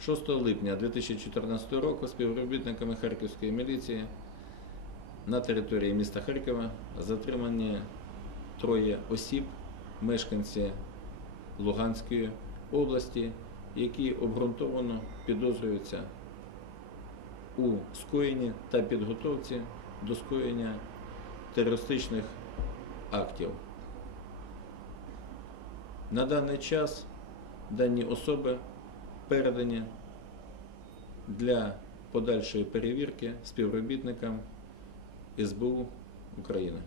6 липня 2014 року співробітниками Харківської міліції на території міста Харкова затримані троє осіб, мешканці Луганської області, які обґрунтовано підозрюються у скоєнні та підготовці до скоєння терористичних актів. На даний час дані особи передані для подальшої перевірки співробітникам СБУ України.